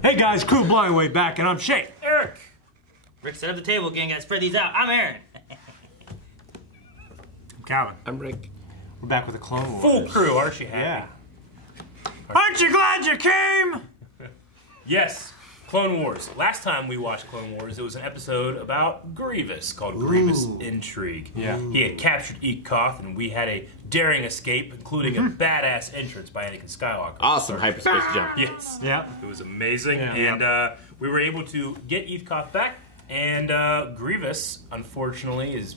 Hey guys, Crew Blindway back, and I'm Shay. Eric. Rick, set up the table again. Gotta spread these out. I'm Aaron. I'm Calvin. I'm Rick. We're back with a Clone Wars. Full crew, aren't you happy? Yeah. Aren't you glad you came? Yes, Clone Wars. Last time we watched Clone Wars, it was an episode about Grievous called Grievous Intrigue. Yeah. He had captured Koth, and we had a daring escape, including a badass entrance by Anakin Skywalker. Awesome hyperspace jump. Yes. Yeah. It was amazing, Yeah. and we were able to get Koth back, and Grievous, unfortunately, is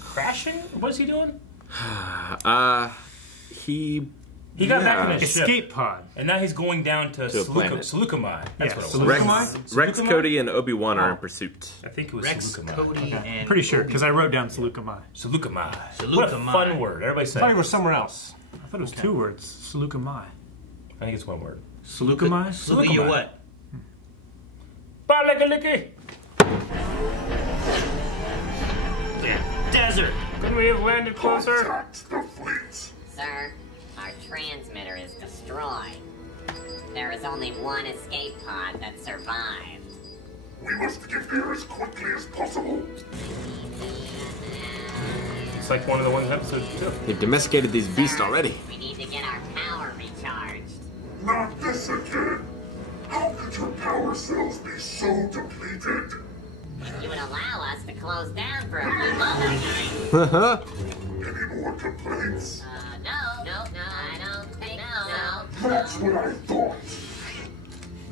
crashing? What is he doing? He got back in his ship. Escape pod. And now he's going down to Seleucumai. That's what it was. Rex, Cody, and Obi-Wan are in pursuit. I think it was Rex, Seleucumai. Cody, and Pretty sure, because I wrote down Seleucumai. Seleucumai. Seleucumai. What a fun word. Everybody say I thought it. it was somewhere else. I thought it was two words. Seleucumai. I think it's one word. Seleucumai? Look at you what? Balikaliki. Desert. Couldn't we have landed closer? Contact the fleet. Sir, our transmitter is destroyed. There is only one escape pod that survived. We must get there as quickly as possible. It's like one of the ones in episode 2. They've domesticated these beasts already. We need to get our power recharged. Not this again. How could your power cells be so depleted? You would allow us to close down for a few moments. Any more complaints? No, I don't think so. That's what I thought.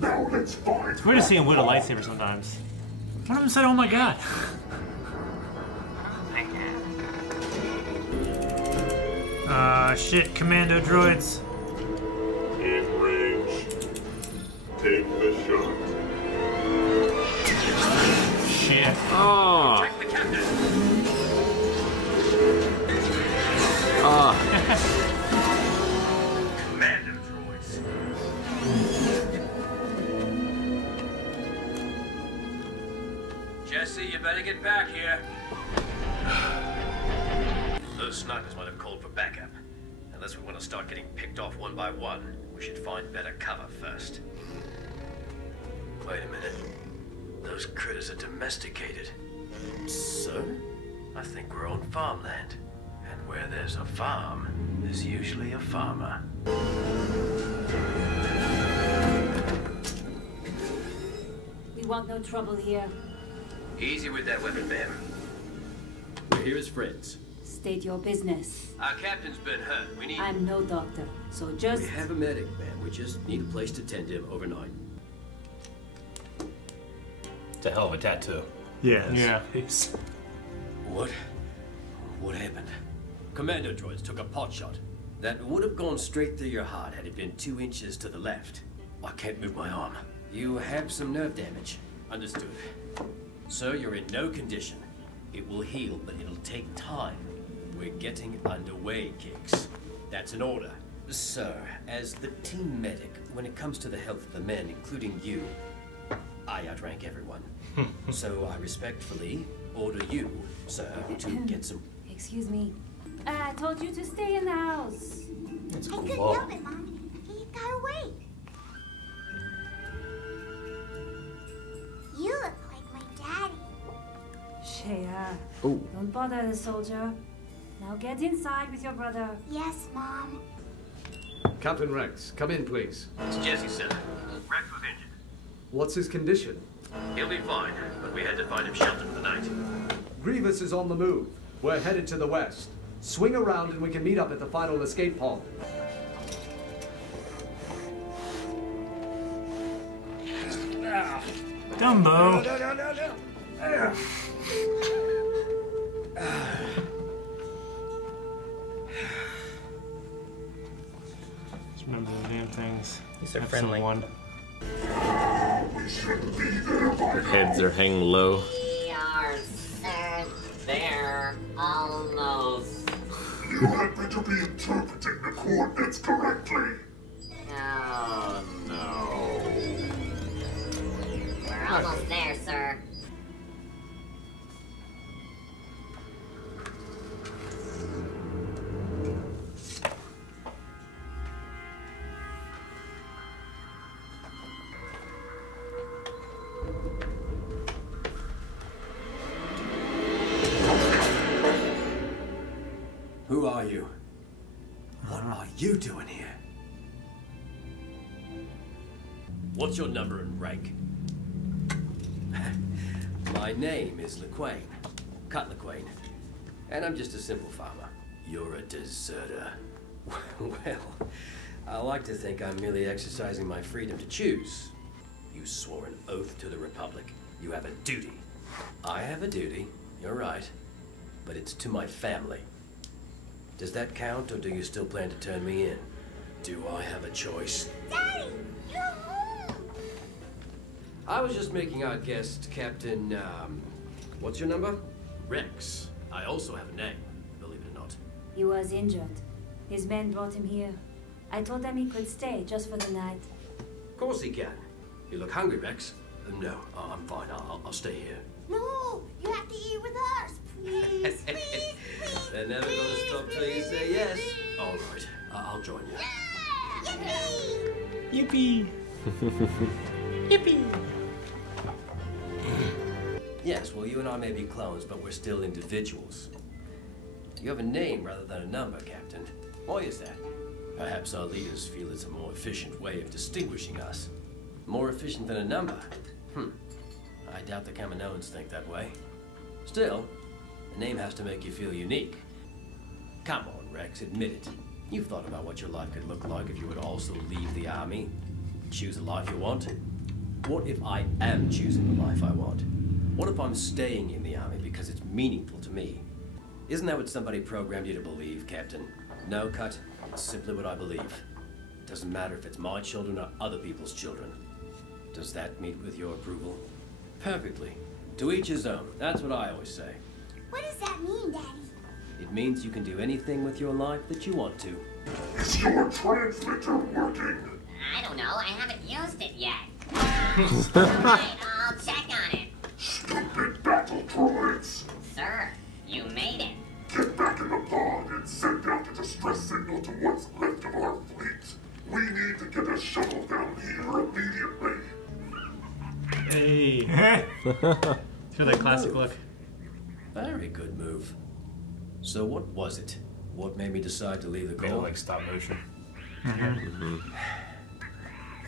Now let's find. It's weird to see him with a lightsaber sometimes. One of them said, "Oh my god." Shit, commando droids. In range. Take the shot. Shit. Oh. Commando droids. Jesse, you better get back here. Those snipers might have called for backup. Unless we want to start getting picked off one by one, we should find better cover first. Wait a minute. Those critters are domesticated. So? I think we're on farmland. And where there's a farm, there's usually a farmer. We want no trouble here. Easy with that weapon, ma'am. We're here as friends. State your business. Our captain's been hurt. We need... I'm no doctor, so just... We have a medic, ma'am. We just need a place to tend him overnight. It's a hell of a tattoo. Yes. Yeah. What happened? Commando droids took a pot shot. That would have gone straight through your heart had it been 2 inches to the left. I can't move my arm. You have some nerve damage. Understood. Sir, you're in no condition. It will heal, but it'll take time. We're getting underway, Kicks. That's an order. Sir, as the team medic, when it comes to the health of the men, including you, I outrank everyone. So I respectfully order you, sir, to get some... Excuse me. I told you to stay in the house. That's I cool. couldn't Whoa. help it, Mom. He got away. You look like my daddy. Shea, Oh. don't bother the soldier. Now get inside with your brother. Yes, Mom. Captain Rex, come in, please. It's Jesse, sir. Rex was injured. What's his condition? He'll be fine, but we had to find him shelter for the night. Grievous is on the move. We're headed to the west. Swing around and we can meet up at the final escape pod. Dumbo. Just remember the damn things. These are Episode friendly. 1. We should be there by now. Heads are hanging low. We are there. Almost. You had better be interpreting the coordinates correctly. Oh, No. we're almost there, sir. are you? What are you doing here? What's your number and rank? My name is LeQuain. Cut LeQuain. And I'm just a simple farmer. You're a deserter. Well, I like to think I'm merely exercising my freedom to choose. You swore an oath to the Republic. You have a duty. I have a duty, you're right. But it's to my family. Does that count, or do you still plan to turn me in? Do I have a choice? Daddy, you're home. I was just making our guest, Captain, what's your number? Rex. I also have a name, believe it or not. He was injured. His men brought him here. I told them he could stay just for the night. Of course he can. You look hungry, Rex. No, I'm fine. I'll stay here. No, you have to eat with us. Please, please, please. They're never gonna stop till you say yes. All right, I'll join you. Yippee! Yippee! Yippee! Yes, well, you and I may be clones, but we're still individuals. You have a name rather than a number, Captain. Why is that? Perhaps our leaders feel it's a more efficient way of distinguishing us. More efficient than a number? I doubt the Kaminoans think that way. Still, a name has to make you feel unique. Come on, Rex, admit it. You've thought about what your life could look like if you would also leave the army. Choose a life you want. What if I am choosing the life I want? What if I'm staying in the army because it's meaningful to me? Isn't that what somebody programmed you to believe, Captain? No, Cut. It's simply what I believe. It doesn't matter if it's my children or other people's children. Does that meet with your approval? Perfectly. To each his own. That's what I always say. What does that mean, Daddy? It means you can do anything with your life that you want to. Is your transmitter working? I don't know. I haven't used it yet. Alright, I'll check on it. Stupid battle droids! Sir, you made it. Get back in the pod and send out a distress signal to what's left of our fleet. We need to get a shuttle down here immediately. Hey. Feel that classic look. Very good move. So what was it? What made me decide to leave the Made it goal? like stop motion.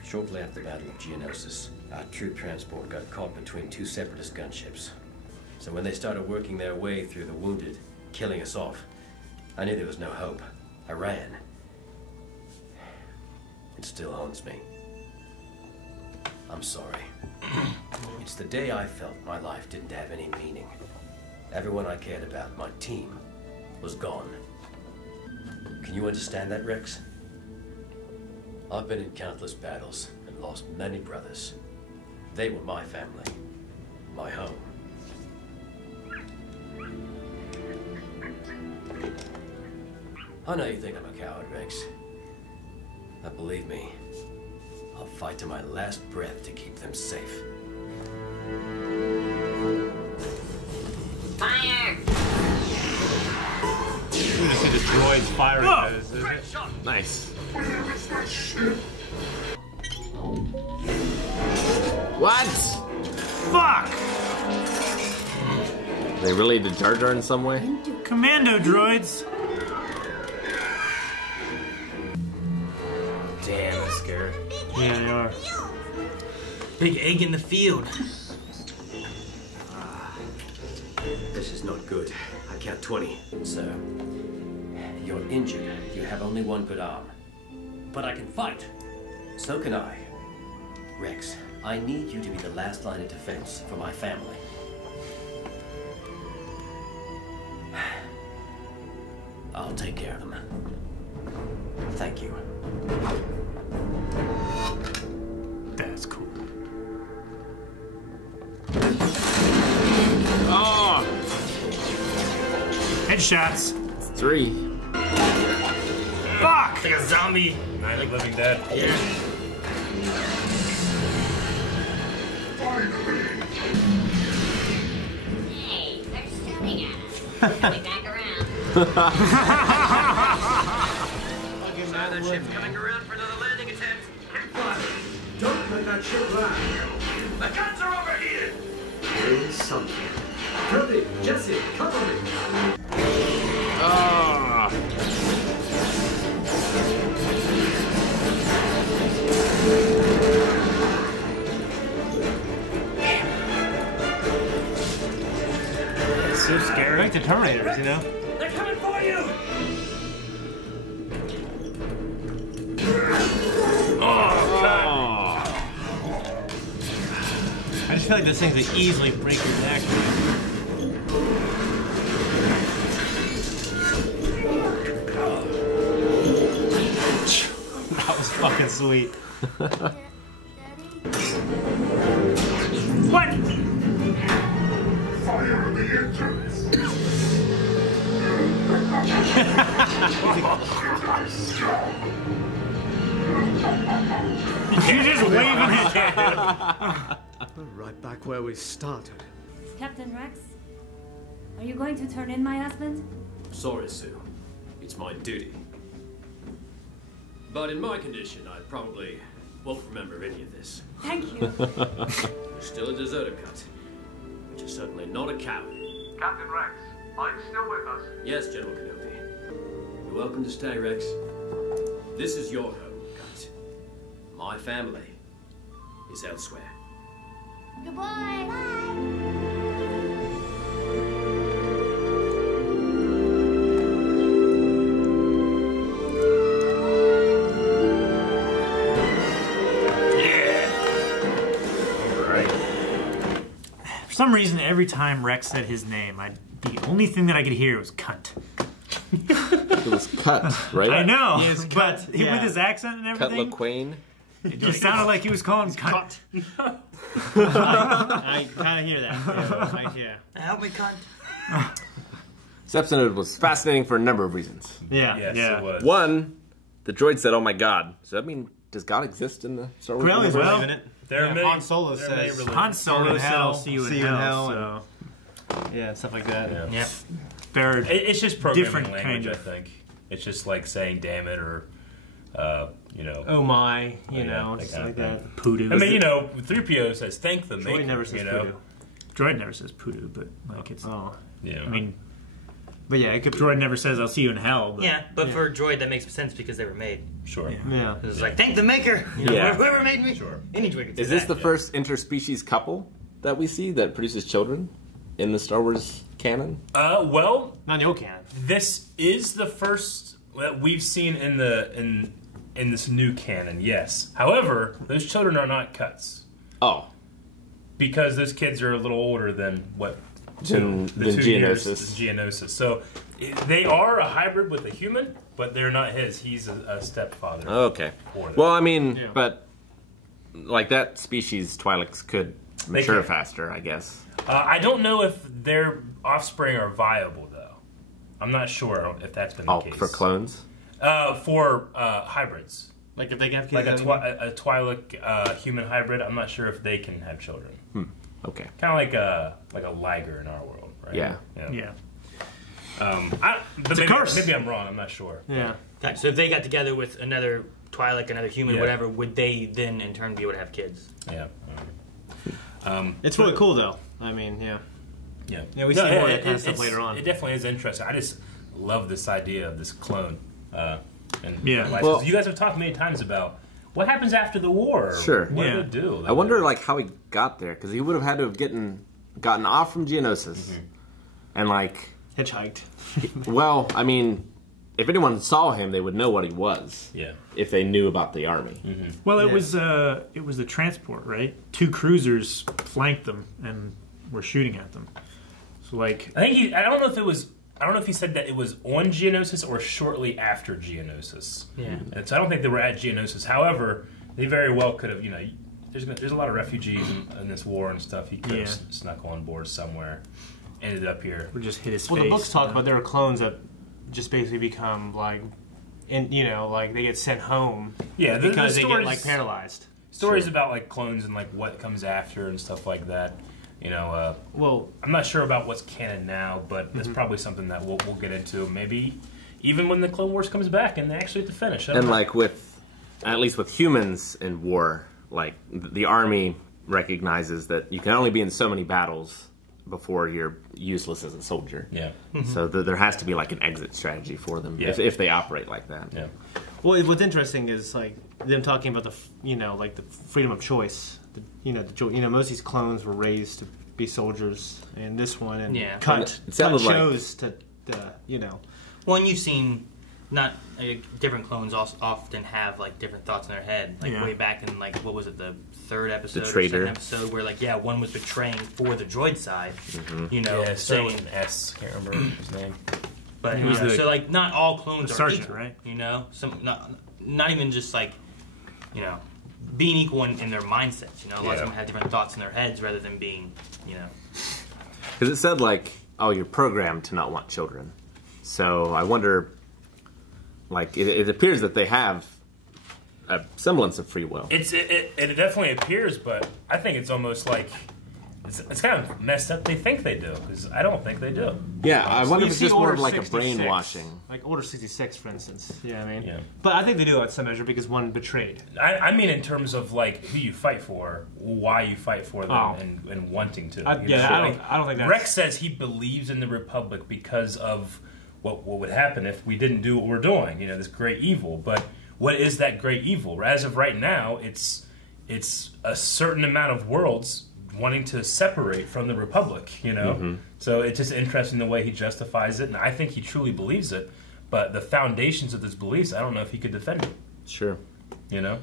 Shortly after the Battle of Geonosis, our troop transport got caught between two separatist gunships. So when they started working their way through the wounded, killing us off, I knew there was no hope. I ran. It still haunts me. I'm sorry. It's the day I felt my life didn't have any meaning. Everyone I cared about, my team, was gone. Can you understand that, Rex? I've been in countless battles and lost many brothers. They were my family, my home. I know you think I'm a coward, Rex. But believe me, I'll fight to my last breath to keep them safe. Fire! You just see the droids firing at us, isn't it? Nice. Where is that ship? What? Fuck! They really did Jar Jar in some way? Commando droids! Damn, I'm scared. Yeah, they are. Big egg in the field. This is not good. I count 20. So, you're injured. You have only one good arm. But I can fight. So can I. Rex, I need you to be the last line of defense for my family. I'll take care of them. Thank you. That's cool. Oh! Headshots. It's 3. Fuck! It's like a zombie. Night of the Living Dead. Yeah. Hey, they're shooting at us. Coming back around. That ship's coming around for another landing attempt. Don't let that ship land. The guns are overheated! There is something. Cody, Jesse, cover me. Ah! like the Terminators, you know? They're coming for you! I just feel like this thing could easily break your neck. That was fucking sweet. What? Fire the engines! You're just waving it at him. We're right back where we started. Captain Rex, are you going to turn in my husband? Sorry, Sue. It's my duty. But in my condition, I probably won't remember any of this. Thank you. You're still a deserter cut, but you're certainly not a coward. Captain Rex, are you still with us? Yes, General Kenobi. You're welcome to stay, Rex. This is your home, Cut. My family is elsewhere. Goodbye. Bye. For some reason, every time Rex said his name, the only thing that I could hear was cunt. It was cut, right? I know, Yes, but cunt, yeah. with his accent and Cut everything, LaQuaine. it just sounded like he was calling cunt. I kind of hear that. Yeah. Help me, cunt. This episode was fascinating for a number of reasons. Yeah. Yes, Yeah. it was. One, the droid said, "Oh my God." Does that mean does God exist in the Star Wars Really universe? believe in it. There are Yeah, many- Han Solo there are many says, religions. Han Solo said, "I'll see you in hell." and- yeah, stuff like that. Yeah. Yep. They're It's just programming different language, kind of. I think. It's just like saying "damn it" or, you know. Oh my, you Yeah, know, that just kind like of that. poodoo. I mean, you know, 3PO says "thank the maker." Droid never says you know? voodoo. Droid never says poodoo, but like it's. Oh. Yeah. I mean, But yeah, it could Droid never says, "I'll see you in hell." But Yeah, but Yeah. for Droid, that makes sense because they were made. Sure. Yeah. It's like, thank the maker! You know, Yeah. whoever made me. Sure. Any Droid could say Is this that. the first interspecies couple that we see that produces children in the Star Wars canon? Well, Not in Okan. this is the first that we've seen in the in this new canon. Yes. However, those children are not cuts Oh, because those kids are a little older than what Than Geonosis. Geonosis. So they are a hybrid with a human, but they're not his. He's a stepfather. okay. for them. Well, I mean, Yeah. but like that species, Twi'leks could mature can. faster, I guess. I don't know if their offspring are viable, though. I'm not sure if that's been the Oh, case. for clones. For hybrids. Like if they have kids, Like a, then- a Twi'lek human hybrid, I'm not sure if they can have children. Okay. Kind of like a liger in our world, right? Yeah. yeah. But a curse. maybe I'm wrong. I'm not sure. yeah. Okay, so if they got together with another Twi'lek, another human, Yeah. whatever, would they then in turn be able to have kids? Yeah. It's really cool though. I mean, yeah. Yeah. Yeah, we see more of that it- kind of stuff it's- later on. It definitely is interesting. I just love this idea of this clone. And Yeah. license. Well- You guys have talked many times about what happens after the war. Sure. What Yeah. do they do? I wonder, like, how he got there, because he would have had to have gotten off from Geonosis, and like, Hitchhiked. well, I mean, if anyone saw him, they would know what he was. Yeah. If they knew about the army. Well, it Yeah. was the transport, right? 2 cruisers flanked them and were shooting at them. So like, I think I don't know if he said that it was on Geonosis or shortly after Geonosis. Yeah. And so I don't think they were at Geonosis. However, they very well could have, you know, there's a lot of refugees in this war and stuff. He could have Yeah. snuck on board somewhere, ended up here. or just hit his Well, face. the books talk about there are clones that just basically become like, like they get sent home. Yeah, the because they get stories- like paralyzed. Stories about like clones and like what comes after and stuff like that. You know, Well, I'm not sure about what's canon now, but that's probably something that we'll get into. Maybe even when the Clone Wars comes back and they actually have to finish. I don't And know. like at least with humans in war, like the army recognizes that you can only be in so many battles before you're useless as a soldier. Yeah. So there has to be like an exit strategy for them Yeah. if they operate like that. Yeah. well, what's interesting is like them talking about like the freedom of choice. Most of these clones were raised to be soldiers in this one, and Yeah. cut shows to you know. Well, and you've seen not different clones also often have like different thoughts in their head. Like way back in like what was it, the third episode, the traitor or second episode, where like one was betraying for the droid side. You know, Yeah, saying with an S. Can't remember his name. But He was the- so like not all clones are sergeant, equal, right? You know, some not even just like being equal in their mindsets. You know, a lot of them have different thoughts in their heads rather than being Because it said like, oh, you're programmed to not want children. So I wonder, like, it appears that they have a semblance of free will. It definitely appears, but I think it's almost like it's kind of messed up. They think they do, because I don't think they do. Yeah, I wonder if it's just more of like a 66, brainwashing. Like Order 66, for instance. Yeah, I mean. Yeah. But I think they do at some measure because one betrayed. I mean, in terms of like who you fight for, why you fight for them, and wanting to. I don't think that's... Rex says he believes in the Republic because of what would happen if we didn't do what we're doing. You know, this great evil. But what is that great evil? As of right now, it's a certain amount of worlds wanting to separate from the Republic, you know? So it's just interesting the way he justifies it, and I think he truly believes it, but the foundations of his beliefs, I don't know if he could defend it. Sure. You know?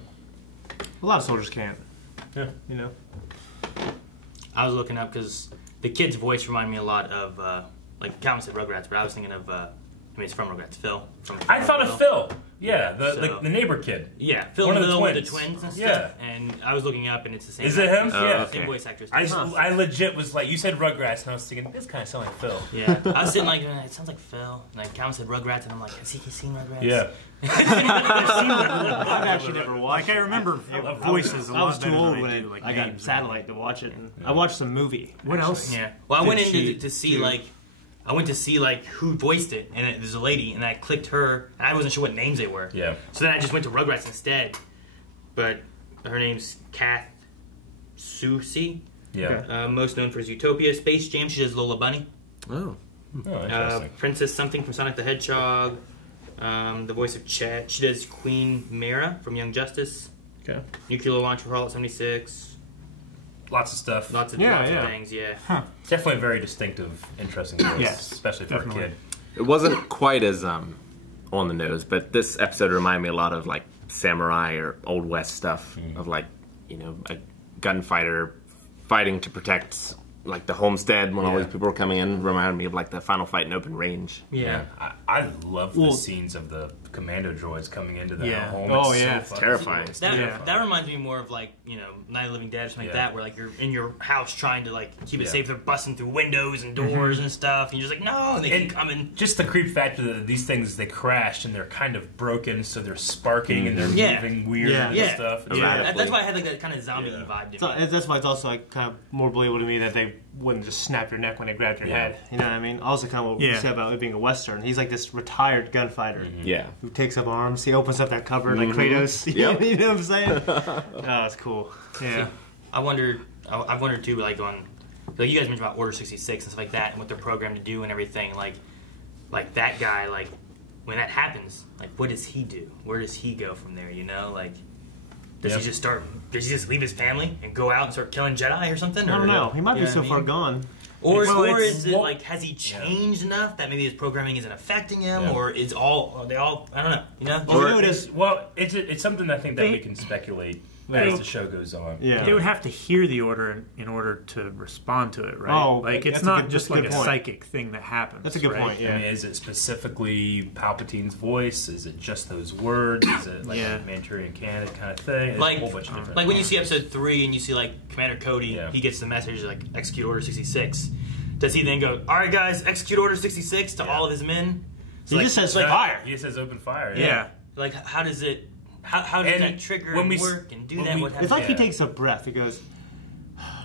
A lot of soldiers can't. Yeah. You know? I was looking up because the kid's voice reminded me a lot of, like Calvin said Rugrats, but I was thinking of, I mean, it's from Rugrats, Phil. I thought of Phil. Yeah, the neighbor kid. Yeah, Phil One and of the Lil with the twins. twins and stuff. Yeah. And I was looking up, and it's the same. Is it him? Yeah. Same voice actress. I legit was like, you said Rugrats, and I was thinking, this kind of sounds like Phil. Yeah, I was sitting like, it sounds like Phil. And like Calvin said Rugrats, and I'm like, has he seen Rugrats? Yeah. I've actually never watched Like, I remember voices a lot I was too better than old I when do, like, I got names. satellite to watch it. And I watched the movie. What else? Yeah. Well, I went in she to see do? like, I went to see like who voiced it, and there's a lady, and I clicked her, and I wasn't sure what names they were. Yeah. So then I just went to Rugrats instead, but her name's Kath Soucie. Yeah. Most known for Zootopia, Space Jam. She does Lola Bunny. Oh. Oh, interesting. Princess something from Sonic the Hedgehog. The voice of Chet. She does Queen Mara from Young Justice. Okay. Nuclear Launch for Fallout 76. Lots of stuff. Lots of things, yeah. Huh. Definitely a very distinctive, interesting voice, Yes, especially for definitely. a kid. It wasn't quite as on the nose, but this episode reminded me a lot of like samurai or Old West stuff of like, you know, a gunfighter fighting to protect like the homestead when all these people were coming in. Reminded me of like the final fight in open range. Yeah. I love the scenes of the commando droids coming into the home. Oh, It's yeah. so fun. Terrifying. It's That, terrifying. that reminds me more of like, you know, Night of the Living Dead or something like Yeah. that, where like you're in your house trying to like keep it Yeah. safe. They're busting through windows and doors and stuff, and you're just like, no, and they keep coming. Just the creep factor that these things, they crashed and they're kind of broken, so they're sparking and they're moving weird and stuff. That's why I had like that kind of zombie vibe to me. That's why it's also like kind of more believable to me that they wouldn't just snap your neck when they grabbed your head. You know what I mean? Also kind of what we said about it being a Western. He's like this retired gunfighter. Yeah. Who takes up arms. He opens up that cupboard like Kratos. Yep. You know what I'm saying? Oh, it's cool. Yeah. I've wondered too, like on, like you guys mentioned about Order 66 and stuff like that, and what they're programmed to do and everything. Like that guy, like when that happens, like what does he do? Where does he go from there? You know, like does he just start? Does he just leave his family and go out and start killing Jedi or something? I don't know. He might be so far gone. Or is it like, has he changed enough that maybe his programming isn't affecting him, or are they all? I don't know. You know. It's something I think that we can speculate as the show goes on. Yeah. They would have to hear the order in order to respond to it, right? Oh, like it's that's not just like a point. psychic thing that happens. That's a good point. Yeah. I mean, is it specifically Palpatine's voice? Is it just those words? Is it like a Manchurian Candidate kind of thing? It's like, a whole bunch of different like when you see episode 3 and you see like Commander Cody, he gets the message like execute Order 66. Does he then go, all right guys, execute Order 66 to all of his men? So he just says fire. He just says open fire. Yeah. Like how does it? How does that trigger and work and do that? What happens? It's like he takes a breath. He goes,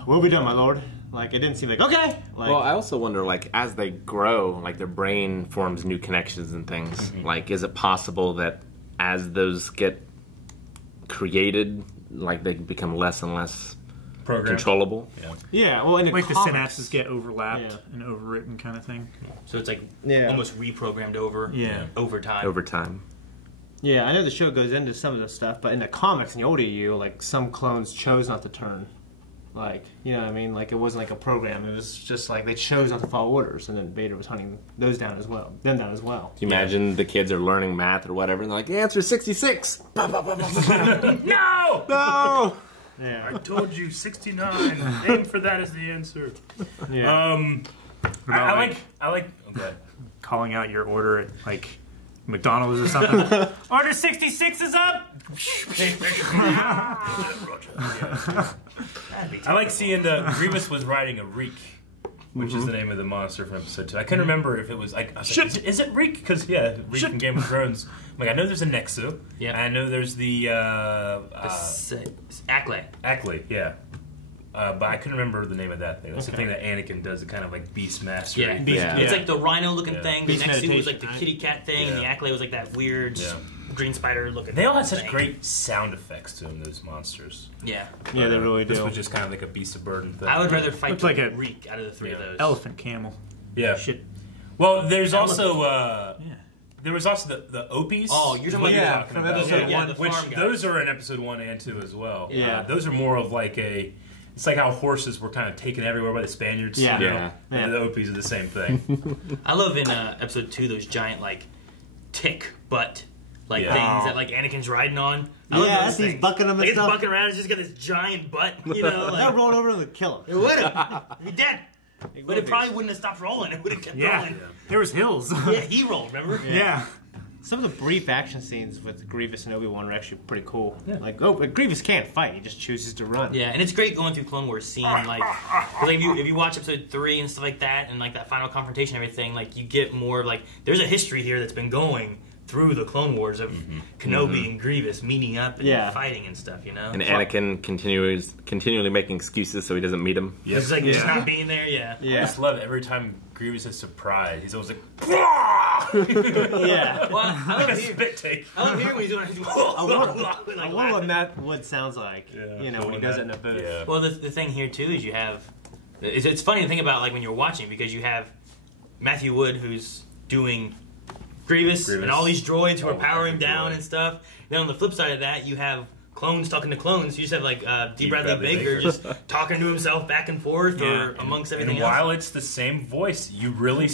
"What have we done, my lord?" Like it didn't seem like okay. Like, Well, I also wonder, like, as they grow, like their brain forms new connections and things. Like, is it possible that as those get created, like they become less and less controllable? Yeah. Well, in like the comics, synapses get overlapped and overwritten, kind of thing. So it's like almost reprogrammed over. Over time. Over time. Yeah, I know the show goes into some of this stuff, but in the comics, in the older you, like some clones chose not to turn. Like, you know what I mean? Like, it wasn't like a program. It was just like they chose not to follow orders, and then Vader was hunting them down as well. Can you imagine the kids are learning math or whatever, and they're like, the answer is 66. No! No! Yeah. I told you 69. Aim for that as the answer. Yeah. I like. Oh, go ahead. Calling out your order at like McDonald's or something. Order 66 is up. I like seeing Grievous was riding a Reek, which is the name of the monster from episode 2. I couldn't remember if it was like, is it Reek? Because Reek from Game of Thrones. I'm like, I know there's a Nexu. Yeah. And I know there's the Ackley, yeah. But I couldn't remember the name of that thing. That's the thing that Anakin does, the kind of like Beastmaster. Yeah. It's like the rhino-looking thing. The Nexu was like the kitty cat thing, and the Ackley was like that weird green spider-looking. They all had such great sound effects to them, those monsters. Yeah. Yeah, they really do. This was just kind of like a beast of burden thing. I would rather fight like a Reek out of the three of those. Elephant camel. Yeah. Shit. Well, there's also there was also the Opies. Oh, you're talking about from episode 1, which those are in episode 1 and 2 as well. Yeah. Those are more of like a. It's like how horses were kind of taken everywhere by the Spaniards. Yeah. You know? And the Opies are the same thing. I love in episode 2 those giant like tick butt things that like Anakin's riding on. I love those he's things. bucking them and like, stuff. It's bucking around. It's just got this giant butt. You know, If that rolled over, it would kill him. It would have. He'd be dead. But it probably wouldn't have stopped rolling. It would have kept rolling. There was hills. Yeah, he rolled. Remember? Yeah. Some of the brief action scenes with Grievous and Obi-Wan are actually pretty cool. Yeah. Like, but Grievous can't fight; he just chooses to run. Yeah, and it's great going through Clone Wars, seeing like if you watch episode 3 and stuff like that, and like that final confrontation, and everything, like you get more like there's a history here that's been going through the Clone Wars of Kenobi and Grievous meeting up and fighting and stuff, you know. And Anakin continually making excuses so he doesn't meet him. It's like just not being there. Yeah. I just love it every time Grievous is surprised. He's always like, yeah. Well, I love spit take. I love hearing when he's doing. I wonder what Matt Wood sounds like. You know, when he does it in a booth. Yeah. Well, the thing here too is you have. It's funny to think about like when you're watching because you have Matthew Wood who's doing Grievous and all these droids who are powering down and stuff. Then on the flip side of that, you have clones talking to clones. You just have like D. Bradley Baker just talking to himself back and forth or amongst everything and else. while it's the same voice, you really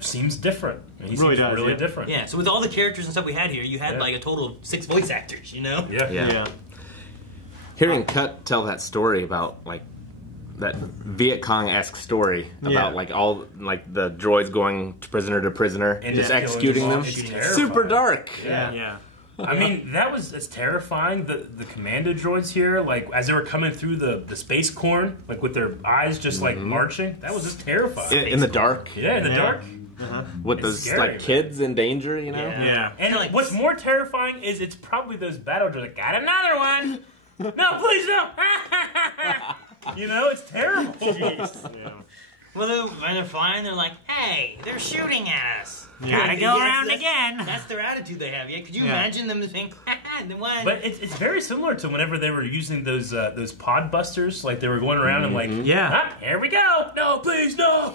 seems different. He really seems does, really different. Yeah. So with all the characters and stuff we had here, you had like a total of 6 voice actors. You know. Yeah. Hearing Cut tell that story about like that Viet Cong-esque story about like all like the droids going prisoner to prisoner and just executing them. Super dark. Yeah. I mean, that's terrifying. The commando droids here, like as they were coming through the space corn, like with their eyes just like marching, that was just terrifying. In the dark. Yeah, in the dark. With those scary, like kids in danger, you know. Yeah. And like, what's more terrifying is it's probably those battle droids. Like, got another one. No, please no. You know, it's terrible. Well, when they're flying, they're like, "Hey, they're shooting at us. Gotta go around again." That's their attitude they have. Yeah, could you imagine them saying, "The one"? But it's very similar to whenever they were using those pod busters. Like they were going around and like, here we go. No, please, no.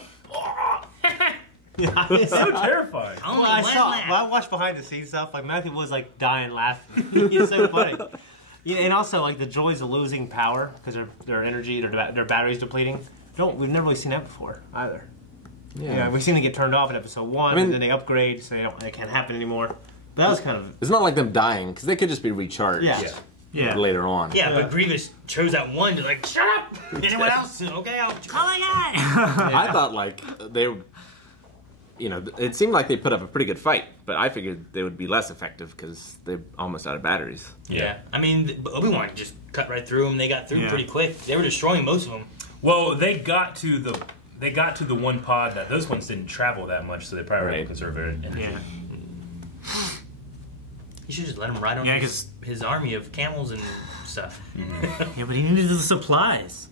It's so terrifying. I watched behind the scenes stuff. Like Matthew was like dying laughing. He's so funny. Yeah, and also like the droids are losing power because their energy, their batteries depleting. We've never really seen that before either. Yeah, we've seen them get turned off in episode 1, and then they upgrade, so they can't happen anymore. But that was kind of. It's not like them dying because they could just be recharged. Yeah. Later on. Yeah, but Grievous chose that one to like shut up. Anyone else? Okay, I'll call again. I thought like they. You know, it seemed like they put up a pretty good fight, but I figured they would be less effective because they're almost out of batteries. Yeah. I mean, Obi-Wan just cut right through them. They got through pretty quick. They were destroying most of them. Well, they got to the one pod that those ones didn't travel that much, so they probably were able to conserve energy. Yeah. You should just let him ride on his army of camels and stuff. Yeah, but he needed the supplies.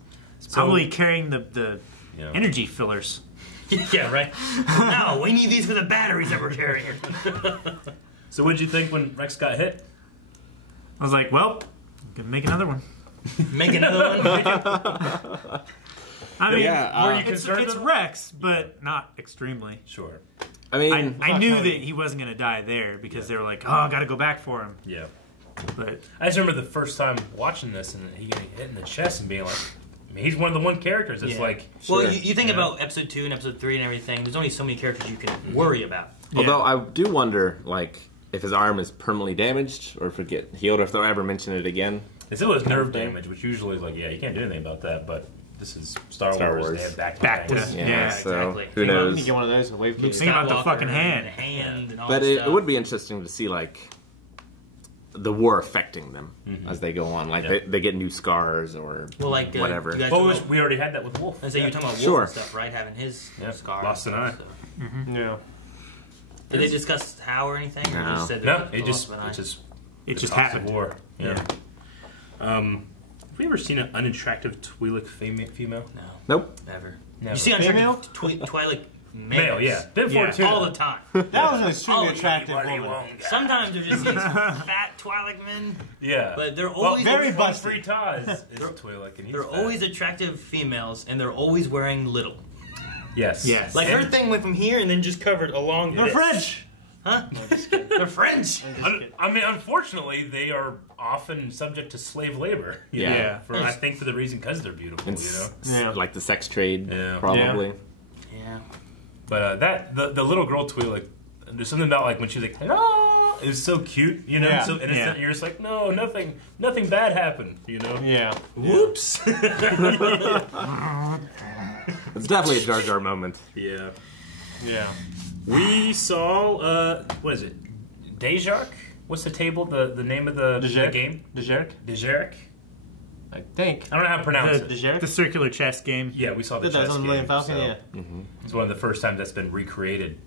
Probably carrying the energy fillers. Yeah, right. No, we need these for the batteries that we're carrying. So what did you think when Rex got hit? I was like, well, I'm gonna make another one. Make another one? I mean, were you concerned? It's Rex, but not extremely. Sure. I mean, I knew that he wasn't gonna die there because they were like, oh, I gotta go back for him. Yeah. But I just remember the first time watching this and he getting hit in the chest and being like, I mean, he's one of the one characters that's like... Well, you think about episode 2 and episode 3 and everything, there's only so many characters you can worry about. Although I do wonder, like, if his arm is permanently damaged or if it get healed or if they'll ever mention it again. They said it was nerve damage, which usually is like, yeah, you can't do anything about that, but this is Star Wars. They have back to so exactly. who knows? You can get one of those wave Think about the fucking hand. And all But that it stuff. would be interesting to see, like, the war affecting them as they go on. Like, they get new scars or whatever. We already had that with Wolf. And so you're talking about Wolf and stuff, right? Having his scars. Lost an eye. So. Yeah. Did they discuss how or anything? Or No. just said No, that it just happened. War. Yeah. Have we ever seen an unattractive Twi'lek female? No. Nope. Never. Never. You see unattractive Twi'lek Male, yeah. Been for too. All the time. That was an extremely attractive woman. Sometimes they're just these fat Twi'lek men. Yeah. But they're always very busty. Free ties is Twi'lek, and he's they're fat. always attractive females, and they're always wearing little. Yes. Like her thing went from here and then just covered along. They're this. French. Huh? They're French. I mean, unfortunately, they are often subject to slave labor. you know, I think for the reason because they're beautiful. And like the sex trade, probably. Yeah. But the little girl Twi'lek, there's something about like when she was like, "Hello," it was so cute, you know, so innocent. Yeah. You're just like, no, nothing bad happened, you know. Yeah. Whoops. It's definitely a Jar Jar moment. Yeah. Yeah. We saw what is it? Dejark? What's the table? The name of the game? Dejark? Dejark? I think. I don't know how to pronounce it. Dejark? The circular chess game. Yeah, we saw the That chess was on the game. Millennium Falcon, so yeah. It's one of the first times that's been recreated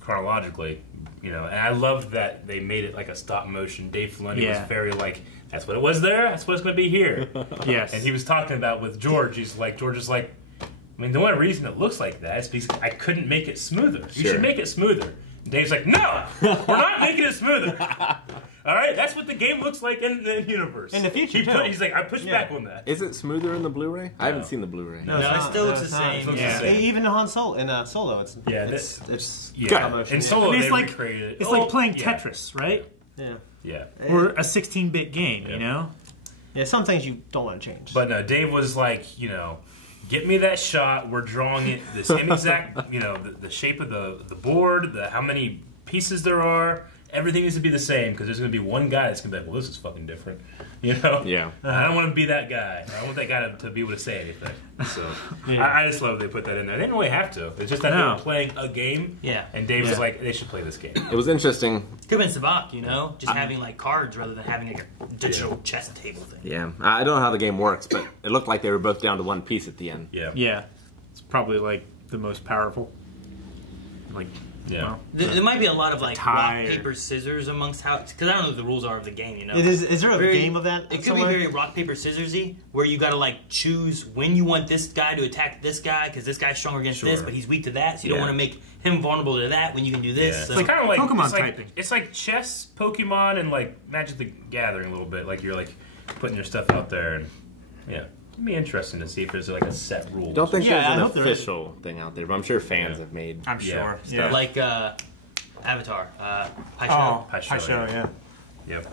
chronologically. You know, and I love that they made it like a stop motion. Dave Filoni was very like, that's what it was there, that's what it's going to be here. Yes. And he was talking about with George, George is like, I mean, the only reason it looks like that is because I couldn't make it smoother. You should make it smoother. And Dave's like, no, we're not making it smoother. All right, that's what the game looks like in the universe. In the future, he's like, I pushed back on that. Is it smoother in the Blu-ray? I haven't seen the Blu-ray. No, it still looks the same. Even Han Solo, in Solo, it's yeah. motion. In Solo, I mean, they it's like recreated it. it's like playing Tetris, right? Yeah. Yeah. Or a 16-bit game, you know? Yeah, some things you don't want to change. But no, Dave was like, you know, get me that shot. We're drawing it the same exact, you know, the shape of the board, how many pieces there are. Everything needs to be the same because there's going to be one guy that's going to be like, well, this is fucking different. You know? Yeah. I don't want to be that guy. I don't want that guy to be able to say anything. So I just love they put that in there. They didn't really have to. It's just that they were playing a game. Yeah. And Dave was like, they should play this game. It was interesting. Could have been Savak, you know? Just having like cards rather than having like a digital chess table thing. Yeah. I don't know how the game works, but it looked like they were both down to one piece at the end. Yeah. Yeah. It's probably like the most powerful. Like, yeah. Well, There might be a lot of like tie rock, paper, scissors amongst how, because I don't know what the rules are of the game, you know? Is there a game of that? It could somewhere? be very rock, paper, scissors-y, where you gotta like choose when you want this guy to attack this guy, because this guy's stronger against this, but he's weak to that, so you don't want to make him vulnerable to that when you can do this. Yeah. So. It's kind of like Pokemon it's like, typing. It's like chess, Pokemon, and like Magic the Gathering a little bit. Like you're like putting your stuff out there, and yeah, it'd be interesting to see if there's like a set rule. Don't think Yeah, I there's hope an there is. official thing out there, but I'm sure fans have made. I'm sure. Yeah. Like Avatar, Pai Oh, Sho. I show, yeah. Yep.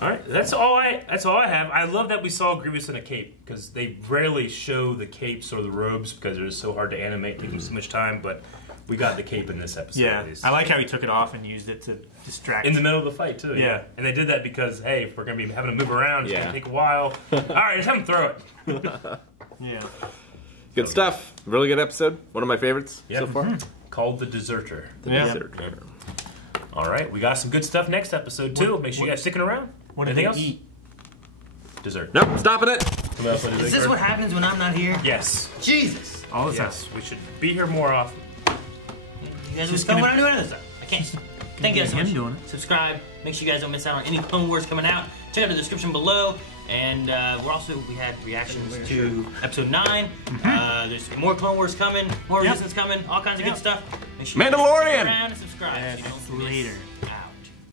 All right, that's all I have. I love that we saw Grievous in a cape because they rarely show the capes or the robes because they're so hard to animate, taking so much time. But we got the cape in this episode. Yeah, at least. I like how he took it off and used it to distract. In the middle of the fight too. Yeah. And they did that because hey, if we're gonna be having to move around, it's Yeah. gonna take a while. All right, just have them throw it. Yeah. Good stuff. Really good episode. One of my favorites so far. Called The Deserter. The Yeah. Deserter. All right, we got some good stuff next episode too. Make sure you guys sticking around. What did Anything they else? eat? Dessert. Nope, stopping it. Is this what happens when I'm not here? Yes. Jesus. All the time. Yes, we should be here more often. You guys just film what I'm doing this time. I can't. Thank you guys so Him much. doing it. Subscribe. Make sure you guys don't miss out on any Clone Wars coming out. Check out the description below. And we had reactions to episode 9. There's more Clone Wars coming, more Resistance coming, all kinds of good stuff. Make sure you guys Mandalorian! stick around and subscribe. So you don't miss Later.